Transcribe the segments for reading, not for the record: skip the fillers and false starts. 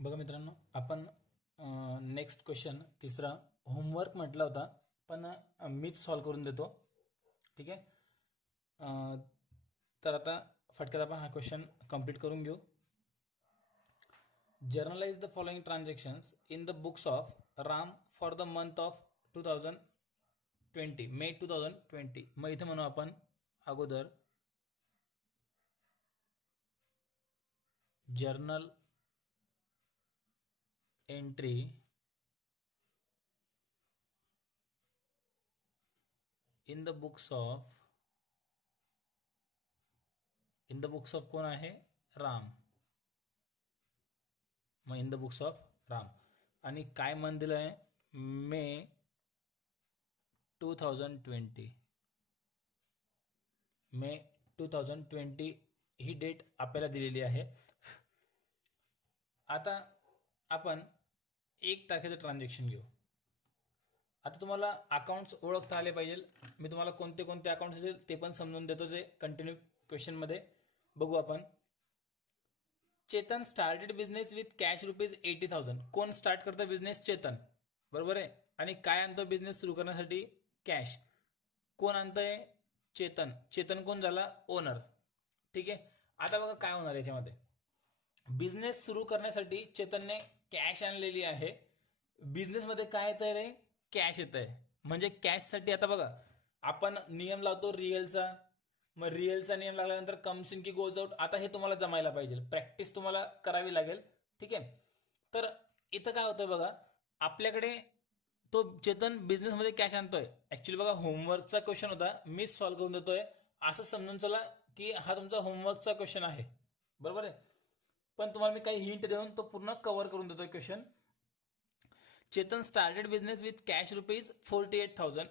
बघा मित्रांनो, आपण नेक्स्ट क्वेश्चन तिसरा होमवर्क म्हटला होता, पण मीच सॉल्व करून देतो. ठीक आहे. तर आता फटक्यात आपण हा क्वेश्चन कंप्लीट करून घेऊ. Generalized the following transactions in the books of Ram for the month of 2020 मे 2020. मग इथे म्हणू आपण अगोदर journal entry in the books of कोण आहे? राम. मग in the books of Ram आणि काय मंथ दिलं आहे? मे 2020. मे 2020 ही डेट आपल्याला दिलेली आहे. आता आपण 1 तारखेचं ट्रान्झॅक्शन घेऊ. आता तुम्हाला अकाउंट्स ओळखता आले पाहिजे. मी तुम्हाला कोणते कोणते अकाउंट्स असेल ते पण समजून देतो, जे कंटिन्यू क्वेश्चनमध्ये बघू आपण. Chetan started business with cash ₹80,000. कोण स्टार्ट करतं बिझनेस? चेतन. बरोबर आहे. आणि काय आणतो बिझनेस सुरू करण्यासाठी? कॅश. कोण आणतंय? चेतन. चेतन कोण झाला? ओनर. ठीक आहे. आता बघा काय होणार याच्यामध्ये. बिझनेस सुरू करण्यासाठी चेतनने कॅश आणलेली आहे. बिझनेसमध्ये काय येतंय रे? कॅश येत आहे. म्हणजे कॅशसाठी आता बघा आपण नियम लावतो रिअलचा. मग रिअलचा नियम लागल्यानंतर कम्स इन की गोज आउट. आता हे तुम्हाला जमायला पाहिजे, प्रॅक्टिस तुम्हाला करावी लागेल. ठीक आहे. तर इथं काय होतं बघा, आपल्याकडे तो चेतन बिझनेसमध्ये कॅश आणतोय. ऍक्च्युली बघा होमवर्कचा क्वेश्चन होता, मीच सॉल्व्ह करून देतोय असं समजून चला की हा तुमचा होमवर्कचा क्वेश्चन आहे. बरोबर आहे. पण तुम्हाला मी काही हिंट देऊन तो पूर्ण कव्हर करून देतोय question. Chetan started business with cash ₹80,000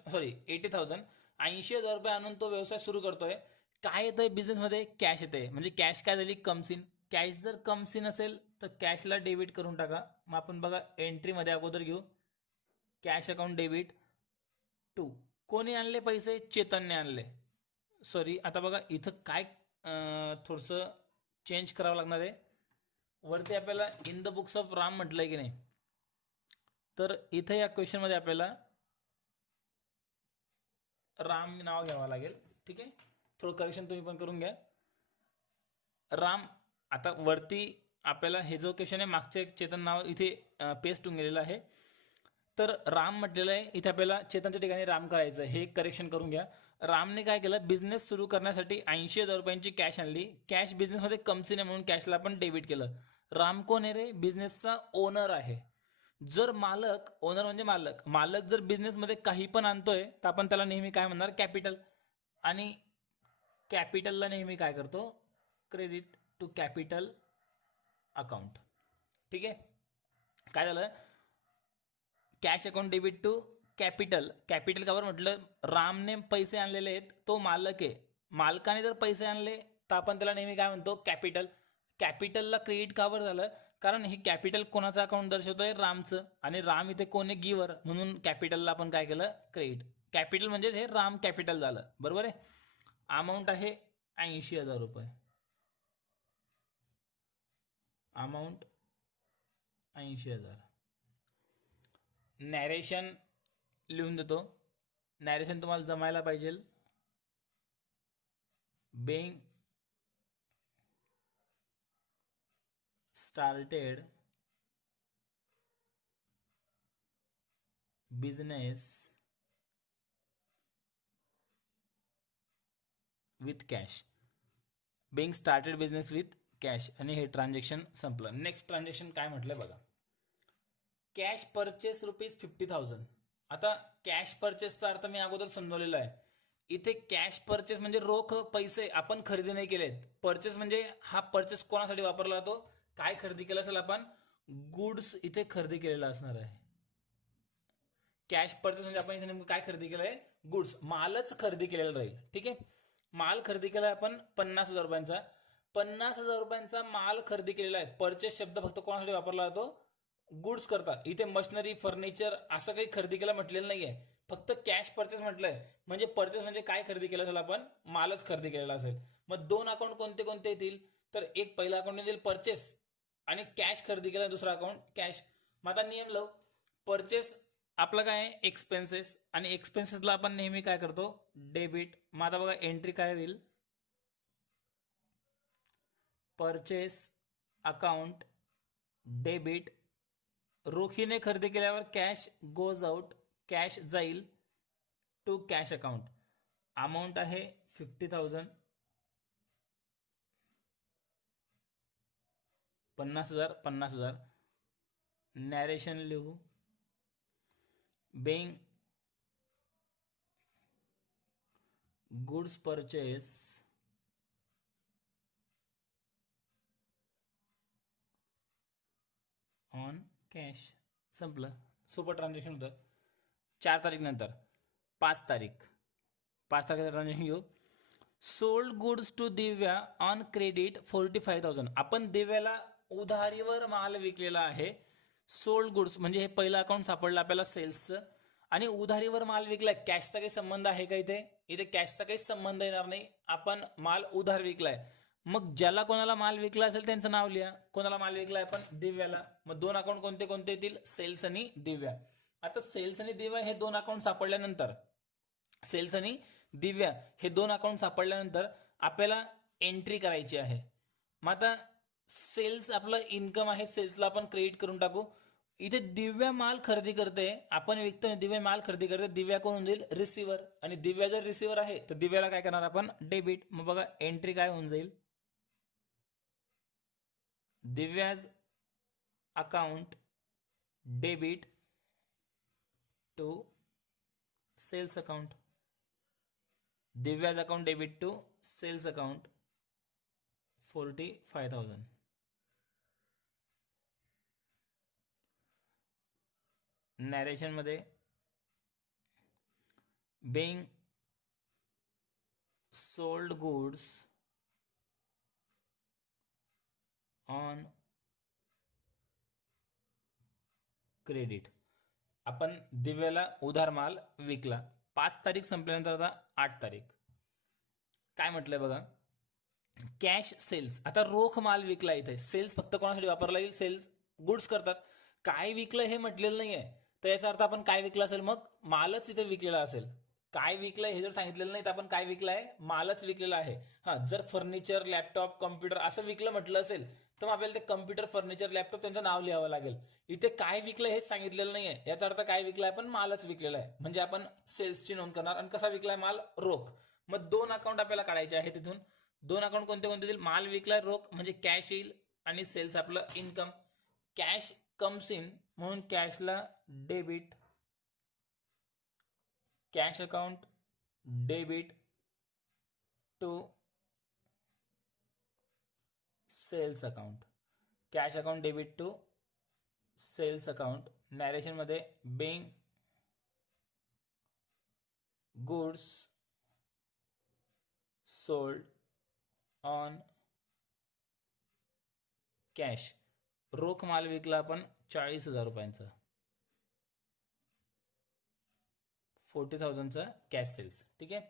₹80,000 आणून तो व्यवसाय सुरू करतोय. काय येतंय बिझनेसमध्ये? कॅश येतंय. म्हणजे कॅश काय झाली? Comes in. कॅश जर कम्स इन असेल तर कॅशला डेबिट करून टाका. मग आपण बघा एंट्रीमध्ये अगोदर घेऊ कॅश अकाउंट डेबिट टू. कोणी आणले पैसे? चेतनने आणले. सॉरी, आता बघा इथं काय थोडंसं चेंज करावं लागणार आहे. वरती आपल्याला in the books of Ram म्हटलंय की नाही, तर इथे या क्वेश्चनमध्ये आपल्याला राम नाव घ्यावं लागेल. ठीक आहे. थोडं करेक्शन तुम्ही पण करून घ्या. राम. आता वरती आपल्याला हे जो क्वेश्चन आहे मागचे चेतन नाव इथे पेस्ट होऊन गेलेलं आहे. तर राम म्हटलेलं आहे, इथे आपल्याला चेतनच्या ठिकाणी राम करायचं. हे करेक्शन करून घ्या. रामने काय केलं? बिझनेस सुरू करण्यासाठी ₹80,000 कॅश आणली. कॅश बिझनेसमध्ये कमसी नाही म्हणून कॅशला आपण डेबिट केलं. राम कोण आहे रे? बिझनेसचा ओनर आहे. जर मालक, ओनर म्हणजे मालक जर बिझनेसमध्ये काही पण आणतोय तर आपण त्याला नेहमी काय म्हणणार? कॅपिटल. आणि कॅपिटलला नेहमी काय करतो? Credit to capital account. ठीक आहे. काय झालं? Cash account debit to capital. Capital कावर म्हटलं? रामने पैसे आणलेले आहेत, तो मालक आहे. मालकाने जर पैसे आणले तर आपण त्याला नेहमी काय म्हणतो? कॅपिटल. कॅपिटलला क्रेडिट कावर झालं? कारण ही कॅपिटल कोणाचं अकाउंट दर्शवतोय? रामचं. आणि राम इथे कोण आहे? गिवर. म्हणून कॅपिटलला आपण काय केलं? क्रेडिट. कॅपिटल म्हणजे हे राम कॅपिटल झालं. बरोबर आहे. अमाऊंट आहे ₹80,000. अमाऊंट 80,000. नॅरेशन लिहून देतो. नॅरेशन तुम्हाला जमायला पाहिजे. Being started business with cash. Being started business with cash. आणि हे ट्रान्झॅक्शन संपलं. नेक्स्ट ट्रान्झॅक्शन काय म्हटलंय बघा. Cash purchase ₹50,000. आता कॅश परचेसचा अर्थ मी अगोदर समजवलेला आहे. इथे कॅश परचेस म्हणजे रोख पैसे आपण खरेदी नाही केलेत. परचेस म्हणजे हा परचेस कोणासाठी वापरला जातो? काय खरेदी केलं असेल आपण? गुड्स इथे खरेदी केलेला असणार आहे. कॅश परचेस म्हणजे आपण इथे नेमकं काय खरेदी केलंय? गुड्स. मालच खरेदी केलेला राहील. ठीक आहे. माल खरेदी केलाय आपण ₹50,000. ₹50,000 माल खरेदी केलेला आहे. परचेस शब्द फक्त कोणासाठी वापरला जातो? गुड्स करता. इथे मशिनरी, फर्निचर असं काही खरेदी केलं म्हटलेलं नाहीये. फक्त कॅश परचेस म्हटलंय. म्हणजे परचेस म्हणजे काय खरेदी केलं असेल आपण? मालच खरेदी केलेला असेल. मग 2 अकाउंट कोणते कोणते येतील? तर एक पहिला अकाउंट येईल परचेस आणि कॅश खरेदी केला दुसरा अकाउंट कॅश. मग आता नियम लावू. परचेस आपलं काय आहे एक्सपेन्सेस, आणि एक्सपेन्सेसला आपण नेहमी काय करतो डेबिट. मग आता बघा एंट्री काय होईल, परचेस अकाउंट डेबिट. रोखीने खरेदी केल्यावर कॅश गोज आउट, कॅश जाईल टू कॅश अकाउंट. अमाऊंट आहे 50,000, 50,000 50,000. नॅरेशन लिहू, being goods purchase on cash. संपलं, सुपर ट्रान्झॅक्शन होतं. 4 तारीख नंतर 5 तारीख, 5 तारखेचं ट्रान्झॅक्शन घेऊ. Sold goods to Divya on credit 45,000. आपण दिव्याला उधारीवर माल विकलेला आहे. सोल्ड गुड्स म्हणजे हे पहिलं अकाउंट सापडलं आपल्याला सेल्सचं, आणि उधारीवर माल विकलाय. कॅशचा काही संबंध आहे का इथे? इथे कॅशचा काही संबंध येणार नाही. आपण माल उधार विकलाय. मग ज्याला कोणाला माल विकला असेल त्यांचं नाव लिहा. कोणाला माल विकलाय आपण? दिव्याला. मग 2 अकाउंट कोणते कोणते येतील? सेल्स आणि दिव्या. आता सेल्स आणि दिव्या हे 2 अकाउंट सापडल्यानंतर, सेल्स आणि दिव्या हे 2 अकाउंट सापडल्यानंतर आपल्याला एंट्री करायची आहे. मग आता सेल्स आपलं इन्कम आहे, सेल्सला आपण क्रेडिट करून टाकू. इथे दिव्या माल खरेदी करते, आपण विकतोय, दिव्या माल खरेदी करते. दिव्या कोण होऊन जाईल? रिसिव्हर. आणि दिव्या जर रिसिव्हर आहे तर दिव्याला काय करणार आपण? डेबिट. मग बघा एंट्री काय होऊन जाईल, Divya's account debit to sales account. Divya's account debit to sales account 45,000. Narration मध्ये being sold goods on credit. आपण दिव्याला उधार माल विकला. 5 तारीख संपल्यानंतर आता 8 तारीख काय म्हटलंय बघा, कॅश सेल्स. आता रोख माल विकला. इथे सेल्स फक्त कोणासाठी वापरला येईल? सेल्स गुड्स करतात. काय विकलं हे म्हटलेलं नाहीये, तर याचा अर्थ आपण काय विकलं असेल? मग मालच इथे विकलेला असेल. काय विकलंय हे जर सांगितलेलं नाही तर आपण काय विकलंय? मालच विकलेला आहे. हा, जर फर्निचर, लॅपटॉप, कॉम्प्युटर असं विकलं म्हटलं असेल तर मग आपल्याला ते कम्प्युटर, फर्निचर, लॅपटॉप त्यांचं नाव लिहावं लागेल. इथे काय विकलं हेच सांगितलेलं नाहीये, याचा अर्थ काय विकलाय? आपण मालच विकलेला आहे. म्हणजे आपण सेल्सची नोंद करणार. आणि कसा विकलाय माल? रोख. मग 2 अकाउंट आपल्याला काढायचे आहे. तिथून 2 अकाउंट कोणते कोणते येतील? माल विकलाय रोख म्हणजे कॅश येईल, आणि सेल्स आपलं इन्कम. कॅश कम्स इन म्हणून कॅशला debit, cash account debit to sales account. Cash account debit to sales account. Narration मध्ये being goods sold on cash. रोख माल विकला आपण 40,000 रुपयांचा, 40,000चा कॅश सेल्स. ठीक आहे.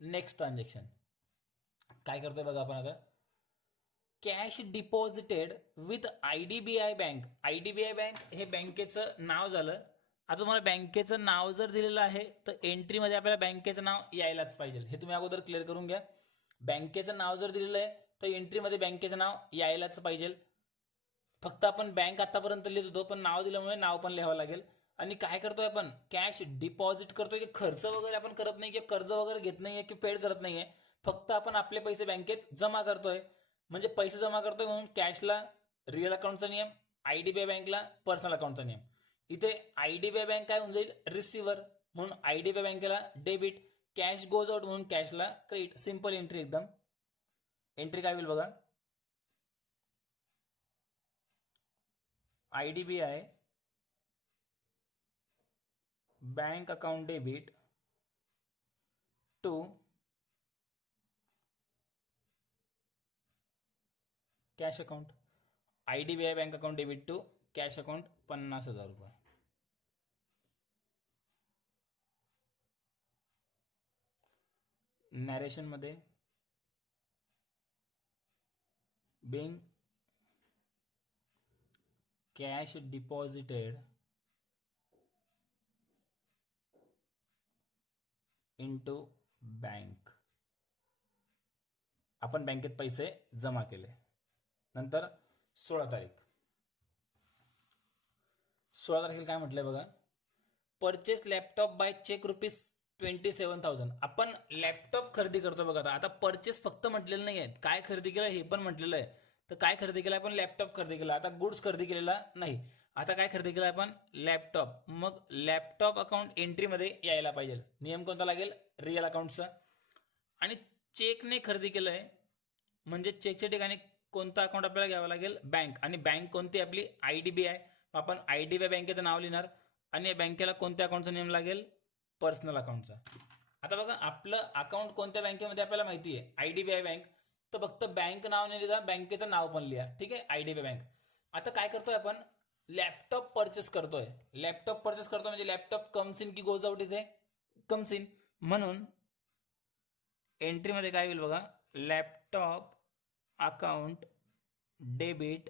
नेक्स्ट ट्रान्झॅक्शन काय करतोय बघा आपण आता, cash deposited with IDBI bank. IDBI bank हे बँकेचं नाव झालं. आता तुम्हाला बँकेचं नाव जर दिलेलं आहे तर एंट्रीमध्ये आपल्याला बँकेचं नाव यायलाच पाहिजे. हे तुम्ही अगोदर क्लिअर करून घ्या. बँकेचं नाव जर दिलेलं आहे तर एंट्रीमध्ये बँकेचं नाव यायलाच पाहिजे. फक्त आपण बँक आतापर्यंत लिहित होतो, पण नाव दिल्यामुळे नाव पण लिहावं लागेल. आणि काय करतोय आपण? कॅश डिपॉझिट करतोय. की खर्च वगैरे आपण करत नाही, की कर्ज वगैरे घेत नाहीये, की पेड करत नाहीये. फक्त आपण आपले पैसे बँकेत जमा करतोय. म्हणजे पैसे जमा करतोय म्हणून कॅशला रिअल अकाउंटचा नियम, IDBI बँकला पर्सनल अकाउंटचा नियम. इथे IDBI बँक काय होऊन जाईल? रिसिव्हर म्हणून IDBI बँकेला डेबिट. कॅश गोज आउट म्हणून कॅशला क्रेडिट. सिंपल एंट्री एकदम. एंट्री काय होईल बघा, IDBI bank account debit to cash account. IDBI bank account debit to cash account 50,000 रुपये. नॅरेशन मध्ये being cash deposited into bank, आपण बँकेत पैसे जमा केले. नंतर 16 तारीख, 16 तारखेला काय म्हटलंय बघा, परचेस लॅपटॉप बाय चेक ₹27,000. आपण लॅपटॉप खरेदी करतो बघा. आता परचेस फक्त म्हटलेलं नाही आहे, काय खरेदी केलं हे पण म्हटलेलं आहे. तर काय खरेदी केलं आपण? लॅपटॉप खरेदी केला. आता गुड्स खरेदी केलेला नाही, आता काय खरेदी केलं आपण? लॅपटॉप. मग लॅपटॉप अकाउंट एंट्रीमध्ये यायला पाहिजे. नियम कोणता लागेल? रिअल अकाउंटचा. आणि चेकने खरेदी केलं आहे म्हणजे चेकच्या ठिकाणी कोणता अकाउंट आपल्याला घ्यावं लागेल? बँक. आणि बँक कोणती? आपली IDBI. आपण IDBI बँकेचं नाव लिहिणार आणि बँकेला कोणत्या अकाउंटचा नियम लागेल? पर्सनल अकाउंटचा. आता बघा, आपलं अकाउंट कोणत्या बँकेमध्ये आपल्याला माहिती आहे, IDBI बँक. तर फक्त बँक नाव नाही लिहा, बँकेचं नाव पण लिहा. ठीक आहे, IDBI बँक. आता काय करतोय आपण? लॅपटॉप परचेस करतोय. लॅपटॉप परचेस करतोय म्हणजे लॅपटॉप कम्स इन की गोज आउट? इथे कम्स इन. म्हणून एंट्रीमध्ये काय होईल बघा, लॅपटॉप अकाउंट डेबिट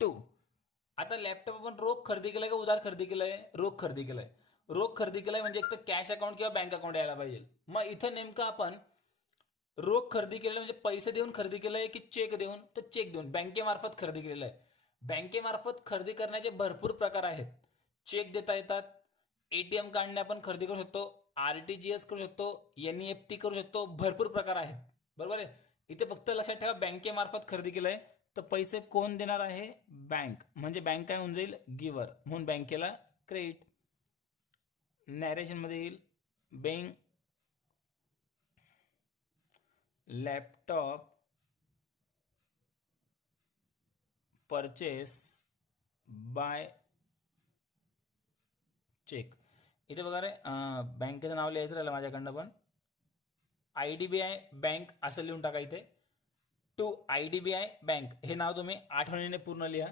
टू. आता लॅपटॉप आपण रोख खरेदी केलाय का उधार खरेदी केलाय? रोख खरेदी केलाय. रोख खरेदी केलाय म्हणजे एक तर कॅश अकाउंट किंवा बँक अकाउंट यायला पाहिजे. मग इथं नेमकं आपण रोख खरेदी केलेलं म्हणजे पैसे देऊन खरेदी केलंय की चेक देऊन? तर चेक देऊन, बँकेमार्फत खरेदी केलेलं आहे. बँकेमार्फत खरेदी करण्याचे भरपूर प्रकार आहेत. चेक देता येतात, ATM काढणे आपण खरेदी करू शकतो, RTGS करू शकतो, NEFT करू शकतो, भरपूर प्रकार आहेत. बरोबर आहे. इथे फक्त लक्षात ठेवा, बँकेमार्फत खरेदी केलंय तर पैसे कोण देणार आहे? बँक. म्हणजे बँक काय होऊन जाईल? गिव्हर. म्हणून बँकेला क्रेडिट. नॅरेशनमध्ये येईल, बेंग लॅपटॉप परचेस बाय चेक. इथे बघा रे, बँकेचं नाव लिहायचं राहिलं माझ्याकडनं, पण IDBI बँक असं लिहून टाका इथे. टू IDBI बँक हे नाव तुम्ही आठवणीने पूर्ण लिहा.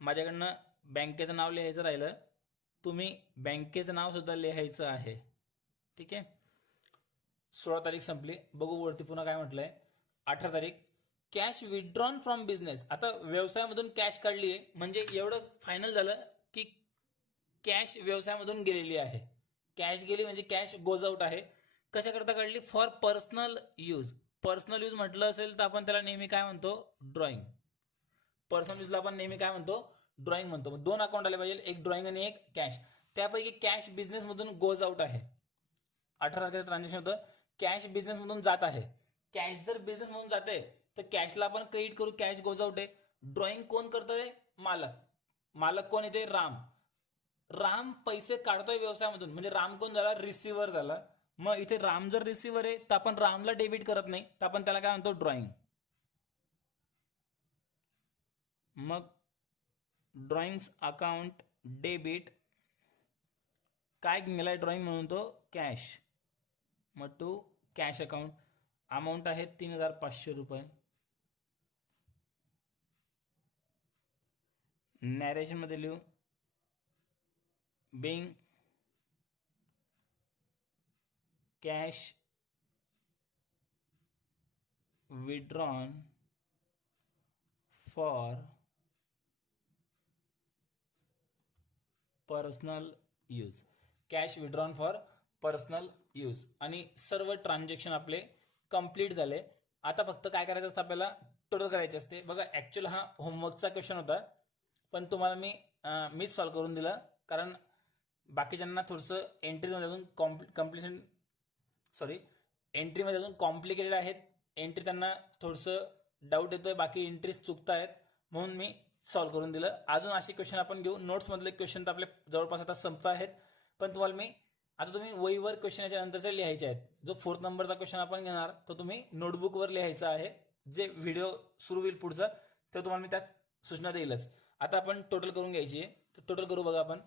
माझ्याकडनं बँकेचं नाव लिहायचं राहिलं, तुम्ही बँकेचं नाव सुद्धा लिहायचं आहे. ठीक आहे. 16 तारीख संपली. बघू वरती पुन्हा काय म्हटलंय. 18 तारीख, कॅश विथड्रॉन फ्रॉम बिझनेस. आता व्यवसायामधून कॅश काढली आहे म्हणजे एवढं फायनल झालं की कॅश व्यवसायामधून गेलेली आहे. कॅश गेली म्हणजे कॅश गोज आउट आहे. कशाकरता काढली? For personal use. Personal use म्हटलं असेल तर आपण त्याला नेहमी काय म्हणतो? ड्रॉइंग. पर्सनल यूजला आपण नेहमी काय म्हणतो? ड्रॉइंग म्हणतो. मग दोन अकाउंट आले पाहिजे, एक ड्रॉइंग आणि एक कॅश. त्यापैकी कॅश बिझनेसमधून गोज आउट आहे. 18 तारखेचं ट्रान्झॅक्शन होतं, कॅश बिझनेसमधून जात आहे. कॅश जर बिझनेसमधून जाते तर कॅशला आपण क्रेडिट करू, कॅश गोज आउट आहे. ड्रॉइंग कोण करतोय? मालक. मालक कोण येते? राम. राम पैसे काढतोय व्यवसायामधून म्हणजे राम कोण झाला? रिसिव्हर झाला. मग इथे राम जर रिसिव्हर आहे तर आपण रामला डेबिट करत नाही, तर आपण त्याला काय म्हणतो? ड्रॉइंग. मग ड्रॉइंग्स अकाउंट डेबिट काय गेलाय ड्रॉइंग म्हणून? तो कॅश. मग टू कॅश अकाउंट. अमाऊंट आहे 3,500 रुपये. नॅरेशनमध्ये लिहू, being cash withdrawn for personal use. Cash withdrawn for personal use. आणि सर्व ट्रान्झॅक्शन आपले कंप्लीट झाले. आता फक्त काय करायचं असतं आपल्याला? टोटल करायचे असते. बघा, ॲक्च्युअल हा होमवर्कचा क्वेश्चन होता, पण तुम्हाला मीच सॉल्व करून दिला, कारण बाकीच्यांना थोडंसं एंट्रीमध्ये अजून एंट्रीमध्ये अजून कॉम्प्लिकेटेड आहेत. एंट्री त्यांना थोडंसं डाऊट येतोय, बाकी एंट्रीज चुकत आहेत, म्हणून मी सॉल्व करून दिलं. अजून असे क्वेश्चन आपण घेऊ. नोट्समधले क्वेश्चन तर आपले जवळपास आता संपत आहेत, पण तुम्हाला आता तुम्ही वहीवर क्वेश्चन याच्या नंतरचे लिहायचे आहेत. जो 4th नंबरचा क्वेश्चन आपण घेणार तो तुम्ही नोटबुकवर लिहायचा आहे. जे व्हिडिओ सुरू होईल पुढचा तर तुम्हाला मी त्यात सूचना देईलच. आता आपण टोटल करून घ्यायची आहे, तर टोटल करू बघा. आपण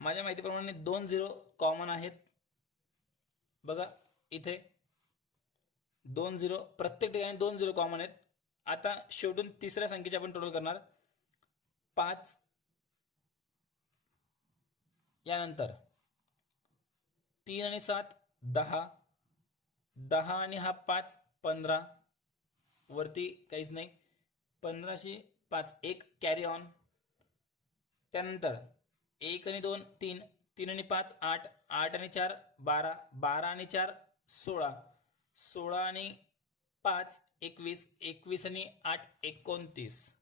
माझ्या माहितीप्रमाणे 2 0 कॉमन आहेत. बघा इथे 2 0, प्रत्येक ठिकाणी 2 0 कॉमन आहेत. आता शेवटून तिसऱ्या संख्येचे आपण टोटल करणार. 5 यानंतर 3 आणि 7 10, 10 आणि हा 5 15, वरती काहीच नाही. 1505 1 कॅरी ऑन. त्यानंतर 1 आणि 2 3, 3 आणि 5 8, 8 आणि 4 12, 12 आणि 4 16, 16 आणि 5 21, 21 आणि 8 29.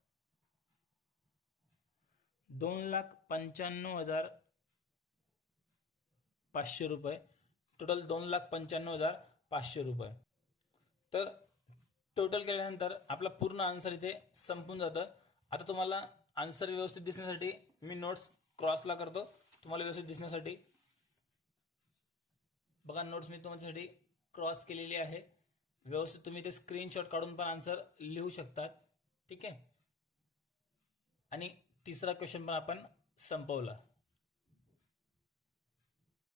2,95,500 रुपये. टोटल 2,95,500 रुपये. तर टोटल केल्यानंतर आपला पूर्ण आन्सर इथे संपून जातं. आता तुम्हाला आन्सर व्यवस्थित दिसण्यासाठी मी नोट्स क्रॉसला करतो तुम्हाला व्यवस्थित दिसण्यासाठी. बघा नोट्स मी तुमच्यासाठी क्रॉस केलेली आहे. व्यवस्थित तुम्ही ते स्क्रीनशॉट काढून पण आन्सर लिहू शकतात. ठीक आहे. आणि तिसरा क्वेश्चन पण आपण संपवला.